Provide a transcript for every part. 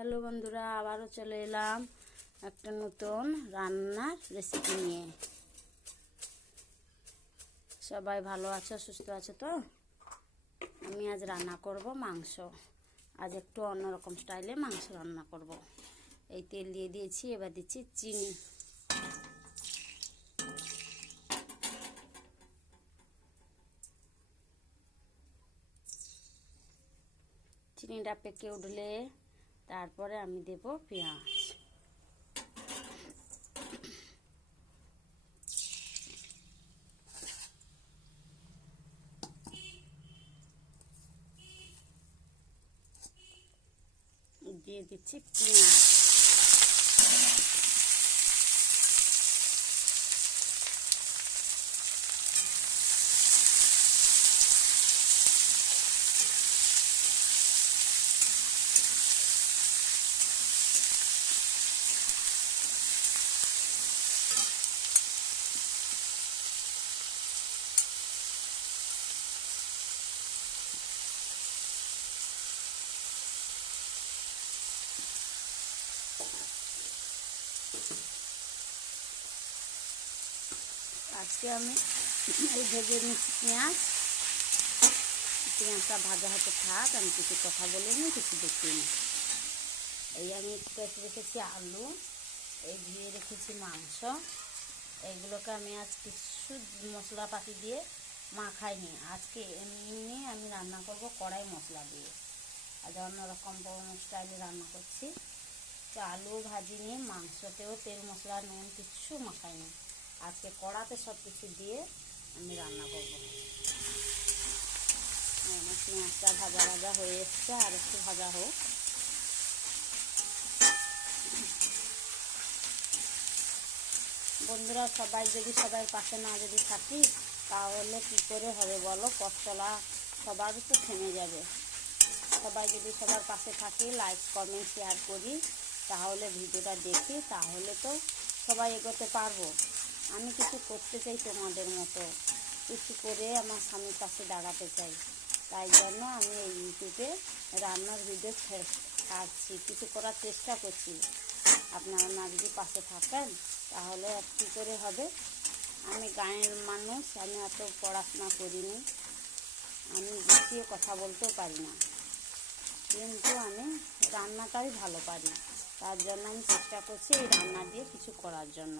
Hello বন্ধুরা, আবারও চলে এলাম একটা নতুন রান্নার রেসিপি নিয়ে। সবাই ভালো আছো, সুস্থ আছো তো? আমি আজ রান্না করব মাংস। আজ একটু অন্যরকম স্টাইলে মাংস রান্না করব। এই তেল দিয়ে দিয়েছি, এবার দিচ্ছি চিনি। চিনিটা পেকে উঠলে তারপরে আমি দেব পেঁয়াজ। দিয়ে দিচ্ছি পেঁয়াজ। আজকে আমি এই ভেজে নিচ্ছি পেঁয়াজটা ভাজা হতে থাক, আমি কিছু কথা বলে নিই, কিছু দেখি নিই। এই আমি কেটে রেখেছি আলু, এই ধুয়ে রেখেছি মাংস। এইগুলোকে আমি আজ কিছু মশলাপাতি দিয়ে মাখাইনি। আজকে এমনি আমি রান্না করব কড়াই মশলা দিয়ে। আজ অন্যরকম স্টাইলে রান্না করছি। তো আলু ভাজিনি, মাংসতেও তেল মশলা নুন কিচ্ছু মাখাইনি। আজকে কড়াতে সব কিছু দিয়ে আমি রান্না করব। পেঁয়াজটা ভাজা ভাজা হয়ে এসছে, আর একটু ভাজা হোক। বন্ধুরা, সবাই পাশে না যদি থাকি তাহলে কি করে হবে বলো? পথ চলা সবারই তো থেমে যাবে। সবাই যদি সবার পাশে থাকি, লাইক কমেন্ট শেয়ার করি, তাহলে ভিডিওটা দেখি, তাহলে তো সবাই এগোতে পারবো। আমি কিছু করতে চাই তোমাদের মতো, কিছু করে আমার স্বামীর পাশে দাঁড়াতে চাই। তাই জন্য আমি এই ইউটিউবে রান্নার ভিডিও ছাড়ছি, কিছু করার চেষ্টা করছি। আপনারা না যদি পাশে থাকেন তাহলে কী করে হবে? আমি গাঁয়ের মানুষ, আমি এত পড়াশোনা করিনি, আমি গুছিয়ে কথা বলতেও পারি না, কিন্তু আমি রান্নাটাই ভালো পারি। তার জন্য আমি চেষ্টা করছি এই রান্না দিয়ে কিছু করার জন্য।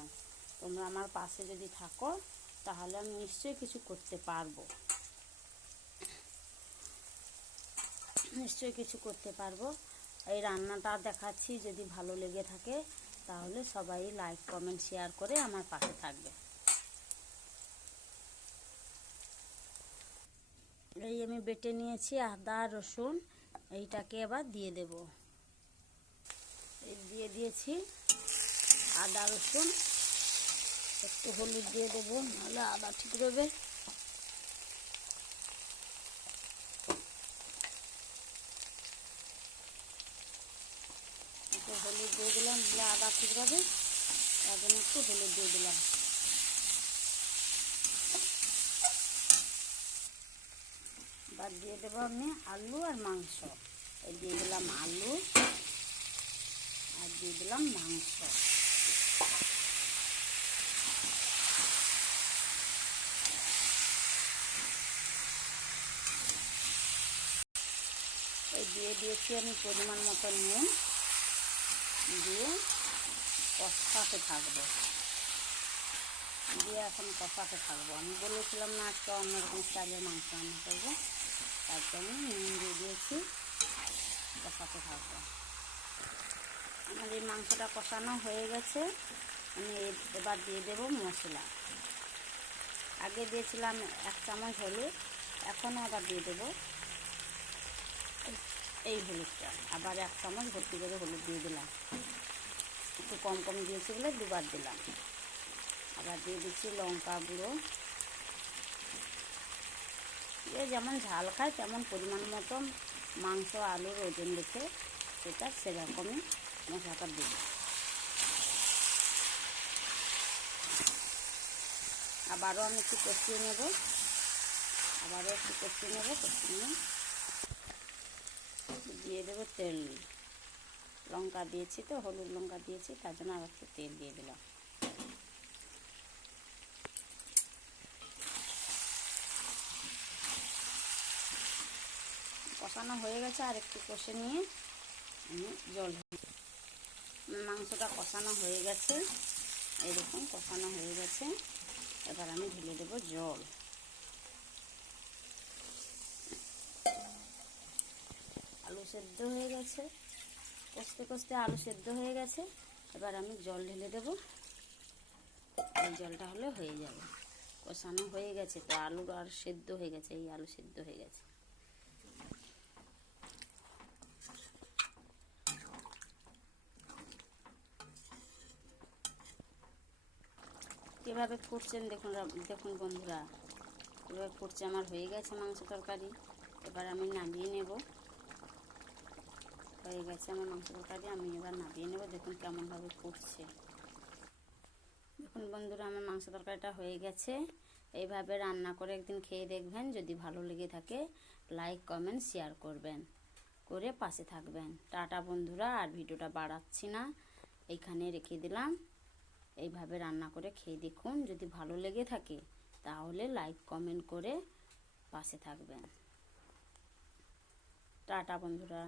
তোমরা আমার পাশে যদি থাকো তাহলে আমি নিশ্চয়ই কিছু করতে পারবো, এই রান্নাটা দেখাচ্ছি, যদি ভালো লেগে থাকে তাহলে সবাই লাইক কমেন্ট শেয়ার করে আমার পাশে থাকবে। এই আমি বেটে নিয়েছি আদা রসুন, এইটাকে এবার দিয়ে দেব। দিয়ে দিয়েছি আদা রসুন, একটু হলুদ দিয়ে দেবো, নাহলে আদা ঠিক রবে। একটু হলুদ দিয়ে দিলাম, নাহলে আদা ঠিক রবে, তার জন্য একটু হলুদ দিয়ে দিলাম। এবার দিয়ে দেবো আমি আলু আর মাংস। এই দিয়ে দিলাম আলু আর দিয়ে দিলাম মাংস। এই দিয়ে দিয়েছি আমি পরিমাণ মতো নুন, দিয়ে কষাতে থাকবো। আমি বলেছিলাম না আজকে অন্যরকম স্টাইলের মাংস রান্না করবো, তার জন্য নুন দিয়ে দিয়েছি, কষাতে থাকবো। আমার এই মাংসটা কষানো হয়ে গেছে, আমি এবার দিয়ে দেবো মশলা। আগে দিয়েছিলাম 1 চামচ হলুদ, এখনও আবার দিয়ে দেবো এই হলুদটা, আবার 1 চামচ ভর্তি করে হলুদ দিয়ে দিলাম। একটু কম কম দিয়েছি বলে দুবার দিলাম। আবার দিয়ে দিচ্ছি লঙ্কা গুঁড়ো। যে যেমন ঝাল খায় তেমন পরিমাণ মতো মাংস আলুর ওজন দেখে সেরকমই মশলাটা দেব। আবারও আমি একটু কষিয়ে নেব, কষিয়ে নিয়ে দিয়ে দেবো তেল, লঙ্কা দিয়েছি, তো হলুদ লঙ্কা দিয়েছি, তার জন্য আবার একটু তেল দিয়ে দিলাম। কষানো হয়ে গেছে, আর একটু কষে নিয়ে আমি জল ঢেলে, মাংসটা কষানো হয়ে গেছে, এরকম কষানো হয়ে গেছে। এবার আমি ঢেলে দেবো জল। আলু সেদ্ধ হয়ে গেছে, কষতে কষতে আলু সেদ্ধ হয়ে গেছে। এবার আমি জল ঢেলে দেবো, এই জলটা হলে হয়ে যাবে। কষানো হয়ে গেছে তো, আলু আর সেদ্ধ হয়ে গেছে, এই আলু সেদ্ধ হয়ে গেছে। কীভাবে ফুটছেন দেখুন, দেখুন বন্ধুরা, এবার ফুটছে, আমার হয়ে গেছে মাংস তরকারি। এবার আমি নামিয়ে নেব, হয়ে গেছে আমার মাংস তরকারি, আমি এবার নামিয়ে নেব। দেখুন কেমনভাবে ফুটছে। দেখুন বন্ধুরা, আমার মাংস তরকারিটা হয়ে গেছে। এইভাবে রান্না করে একদিন খেয়ে দেখবেন, যদি ভালো লেগে থাকে লাইক কমেন্ট শেয়ার করবেন, করে পাশে থাকবেন। টাটা বন্ধুরা, আর ভিডিওটা বাড়াচ্ছি না, এইখানে রেখে দিলাম। এইভাবে রান্না করে খেয়ে দেখুন, যদি ভালো লেগে থাকে তাহলে লাইক কমেন্ট করে পাশে থাকবেন। টাটা বন্ধুরা।